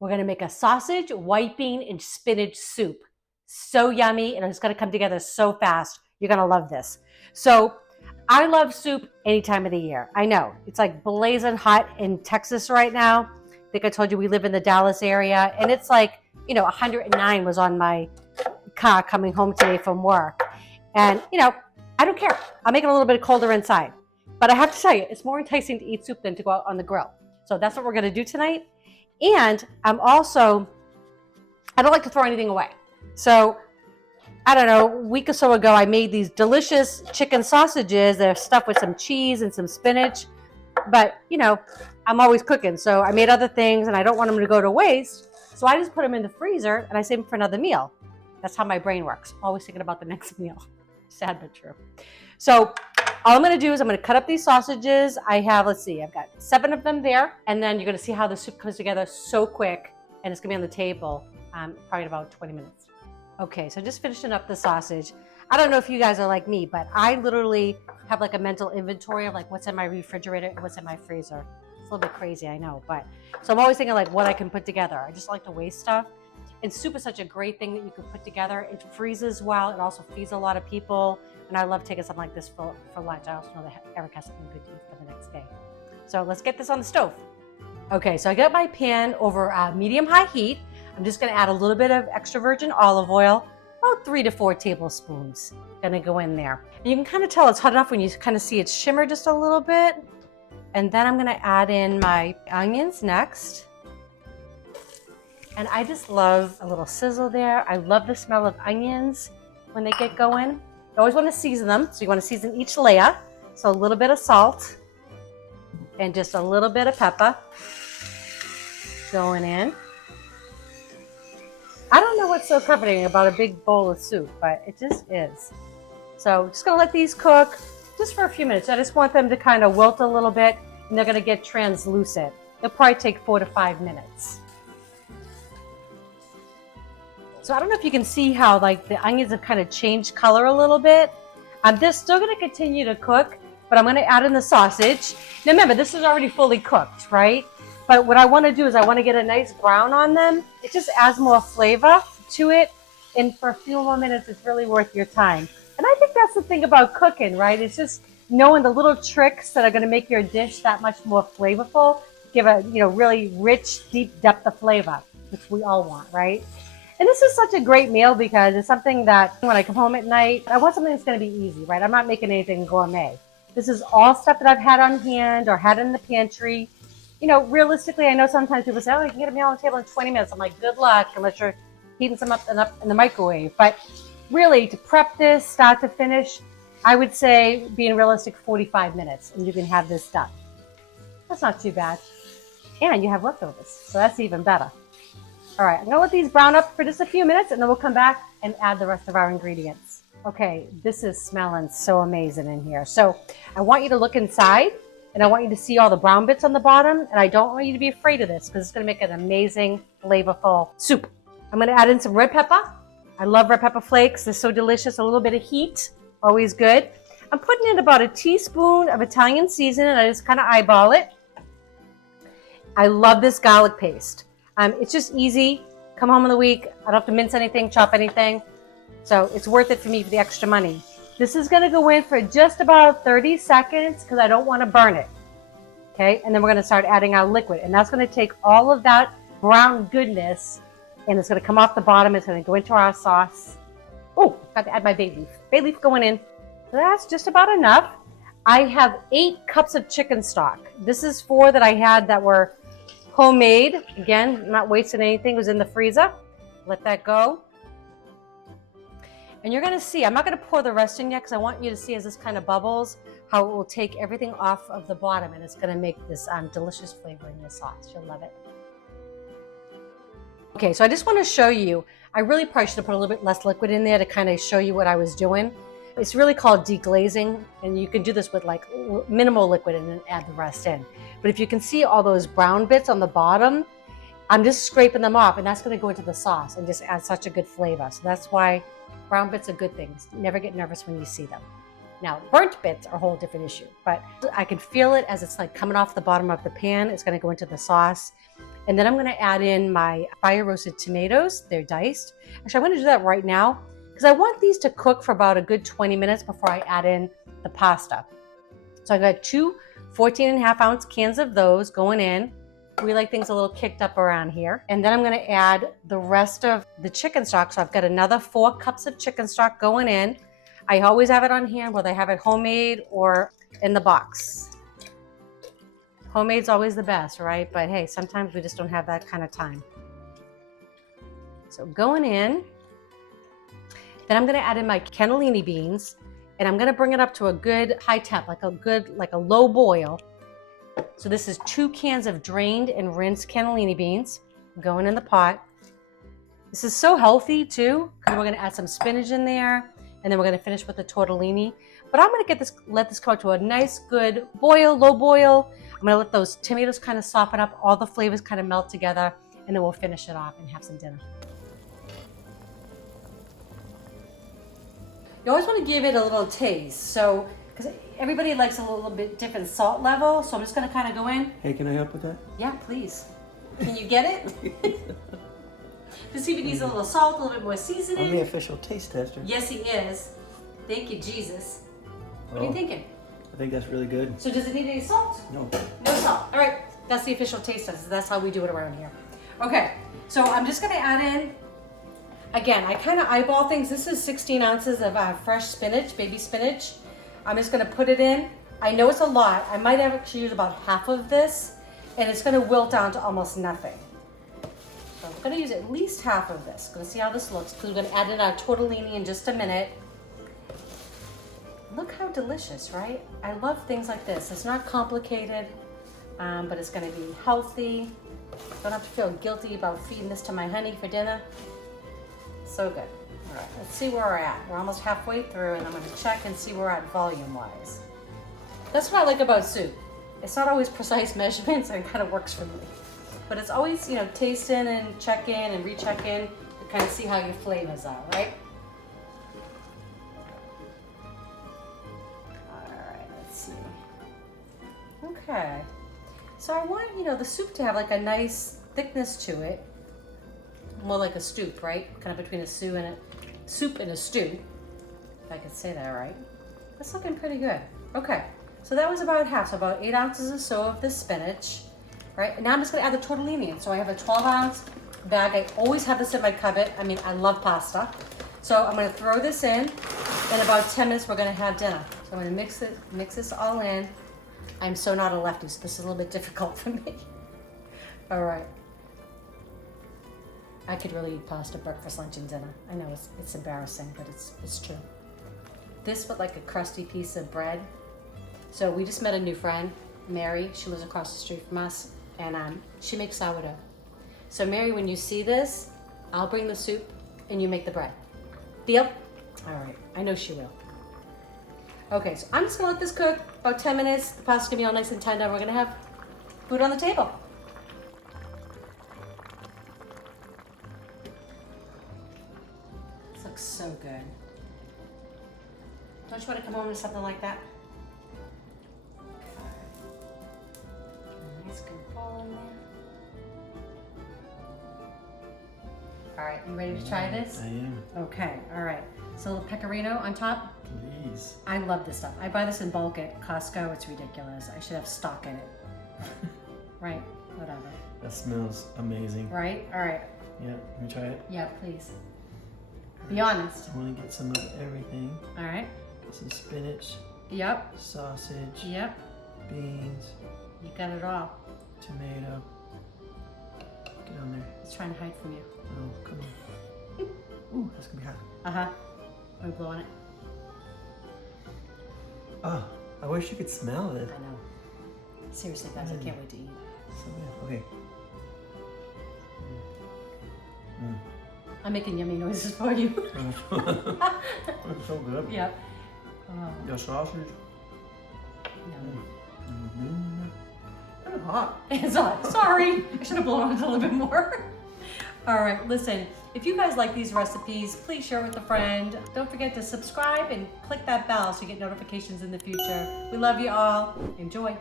We're gonna make a sausage, white bean, and spinach soup. So yummy, and it's gonna come together so fast. You're gonna love this. So I love soup any time of the year. I know, it's like blazing hot in Texas right now. I think I told you we live in the Dallas area, and it's like, 109 was on my car coming home today from work. And, I don't care. I'll make it a little bit colder inside. But I have to tell you, it's more enticing to eat soup than to go out on the grill. So that's what we're gonna do tonight. And I don't like to throw anything away. So I don't know, a week or so ago, I made these delicious chicken sausages. They're stuffed with some cheese and some spinach. But, I'm always cooking. So I made other things and I don't want them to go to waste. So I just put them in the freezer and I save them for another meal. That's how my brain works. Always thinking about the next meal. Sad but true. So all I'm going to do is I'm going to cut up these sausages. I've got 7 of them there. And then you're going to see how the soup comes together so quick. And it's going to be on the table probably in about 20 minutes. Okay, so just finishing up the sausage. I don't know if you guys are like me, but I literally have like a mental inventory of like what's in my refrigerator and what's in my freezer. It's a little bit crazy, I know. So I'm always thinking like what I can put together. I just like to waste stuff. And soup is such a great thing that you can put together. It freezes well. It also feeds a lot of people. And I love taking something like this for lunch. I also know that Eric has something good to eat for the next day. So let's get this on the stove. Okay, so I got my pan over medium-high heat. I'm just gonna add a little bit of extra virgin olive oil, about 3 to 4 tablespoons. Gonna go in there. And you can kind of tell it's hot enough when you kind of see it shimmer just a little bit. And then I'm gonna add in my onions next. And I just love a little sizzle there. I love the smell of onions when they get going. You always want to season them, so you want to season each layer. So a little bit of salt and just a little bit of pepper going in. I don't know what's so comforting about a big bowl of soup, but it just is. So just gonna let these cook just for a few minutes. I just want them to kind of wilt a little bit and they're gonna get translucent. They'll probably take 4 to 5 minutes. So I don't know if you can see how like the onions have kind of changed color a little bit. They're still gonna continue to cook, but I'm gonna add in the sausage. Now remember, this is already fully cooked, right? But what I wanna do is I wanna get a nice brown on them. It just adds more flavor to it. And for a few more minutes, it's really worth your time. And I think that's the thing about cooking, right? It's just knowing the little tricks that are gonna make your dish that much more flavorful, give a really rich, deep depth of flavor, which we all want, right? And this is such a great meal because it's something that when I come home at night, I want something that's going to be easy, right? I'm not making anything gourmet. This is all stuff that I've had on hand or had in the pantry. Realistically, I know sometimes people say, oh, you can get a meal on the table in 20 minutes. I'm like, good luck, unless you're heating some up in the microwave. But really, to prep this, start to finish, I would say, being realistic, 45 minutes, and you can have this done. That's not too bad. And you have leftovers, so that's even better. All right, I'm gonna let these brown up for just a few minutes and then we'll come back and add the rest of our ingredients. Okay, this is smelling so amazing in here. So I want you to look inside and I want you to see all the brown bits on the bottom, and I don't want you to be afraid of this because it's gonna make an amazing, flavorful soup. I'm gonna add in some red pepper. I love red pepper flakes. They're so delicious. A little bit of heat, always good. I'm putting in about a teaspoon of Italian seasoning and I just kind of eyeball it. I love this garlic paste. It's just easy. Come home in the week. I don't have to mince anything, chop anything. So it's worth it for me for the extra money. This is going to go in for just about 30 seconds because I don't want to burn it. Okay, and then we're going to start adding our liquid. And that's going to take all of that brown goodness and it's going to come off the bottom. It's going to go into our sauce. Oh, got to add my bay leaf. Bay leaf going in. So that's just about enough. I have 8 cups of chicken stock. This is 4 that I had that were homemade. Again, I'm not wasting anything. It was in the freezer. Let that go. And you're gonna see, I'm not gonna pour the rest in yet because I want you to see as this kind of bubbles, how it will take everything off of the bottom and it's gonna make this delicious flavor in your sauce. You'll love it. Okay, so I just wanna show you, I really probably should have put a little bit less liquid in there to kind of show you what I was doing. It's really called deglazing, and you can do this with like minimal liquid and then add the rest in. But if you can see all those brown bits on the bottom, I'm just scraping them off and that's gonna go into the sauce and just add such a good flavor. So that's why brown bits are good things. Never get nervous when you see them. Now, burnt bits are a whole different issue, but I can feel it as it's like coming off the bottom of the pan. It's gonna go into the sauce And then I'm gonna add in my fire roasted tomatoes. They're diced. Actually, I'm gonna do that right now because I want these to cook for about a good 20 minutes before I add in the pasta. So I got two 14.5-ounce cans of those going in. We like things a little kicked up around here. And then I'm gonna add the rest of the chicken stock. So I've got another 4 cups of chicken stock going in. I always have it on hand, whether I have it homemade or in the box. Homemade's always the best, right? But hey, sometimes we just don't have that kind of time. So going in, then I'm gonna add in my cannellini beans, and I'm gonna bring it up to a good high temp, like a low boil. So this is 2 cans of drained and rinsed cannellini beans going in the pot. This is so healthy too, because we're gonna add some spinach in there, and then we're gonna finish with the tortellini. But I'm gonna let this come to a nice, good boil, low boil. I'm gonna let those tomatoes kind of soften up, all the flavors kind of melt together, and then we'll finish it off and have some dinner. You always want to give it a little taste, so because everybody likes a little bit different salt level, so I'm just gonna kind of go in. Hey, can I help with that? Yeah, please. Can you get it? To see if it needs a little salt, a little bit more seasoning. I'm the official taste tester. Yes, he is. Thank you, Jesus. What are you thinking? I think that's really good. So does it need any salt? No. No salt. All right, that's the official taste test. That's how we do it around here. Okay, so I'm just gonna add in, again, I kind of eyeball things. This is 16 ounces of fresh spinach, baby spinach. I'm just gonna put it in. I know it's a lot. I might actually use about half of this, and it's gonna wilt down to almost nothing. So I'm gonna use at least half of this. Gonna see how this looks, because we're gonna add in our tortellini in just a minute. Look how delicious, right? I love things like this. It's not complicated, but it's gonna be healthy. Don't have to feel guilty about feeding this to my honey for dinner. So good. All right, let's see where we're at. We're almost halfway through, and I'm gonna check and see where we're at volume-wise. That's what I like about soup. It's not always precise measurements, and it kind of works for me. But it's always, you know, taste in and check in and recheck in to kind of see how your flavors are, right? Okay, so I want, you know, the soup to have like a nice thickness to it, more like a stew, right? Kind of between a soup and a stew, if I could say that right. That's looking pretty good. Okay, so that was about half, so about 8 ounces or so of the spinach, right? And now I'm just gonna add the tortellini in. So I have a 12-ounce bag. I always have this in my cupboard. I mean, I love pasta. So I'm gonna throw this in. In about 10 minutes, we're gonna have dinner. So I'm gonna mix this all in. I'm so not a lefty, so this is a little bit difficult for me. All right. I could really eat pasta, breakfast, lunch, and dinner. I know it's embarrassing, but it's true. This with like a crusty piece of bread. So we just met a new friend, Mary. She lives across the street from us, and she makes sourdough. So Mary, when you see this, I'll bring the soup, and you make the bread. Deal? All right. I know she will. Okay, so I'm just gonna let this cook about 10 minutes. The pasta's gonna be all nice and tender. We're gonna have food on the table. This looks so good. Don't you want to come home with something like that? Nice good bowl in there. All right, you ready to try this? I am. Okay, all right. So a little pecorino on top. Please. I love this stuff. I buy this in bulk at Costco. It's ridiculous. I should have stock in it. Right, whatever. That smells amazing. Right? All right. Yeah, let me try it. Yeah, please. Be honest. I want to get some of everything. All right. Get some spinach. Yep. Sausage. Yep. Beans. You got it all. Tomato. Get on there. It's trying to hide from you. Oh, come on. Ooh, that's gonna be hot. Uh-huh. Are we blowing it? Oh, I wish you could smell it. I know. Seriously, guys, I can't wait to eat. So good. Okay. I'm making yummy noises for you. It's so good. Yep. Oh, Your sausage. no. Kind of hot. It's hot. Sorry. I should have blown it a little bit more. All right, listen. If you guys like these recipes, please share with a friend. Don't forget to subscribe and click that bell so you get notifications in the future. We love you all. Enjoy.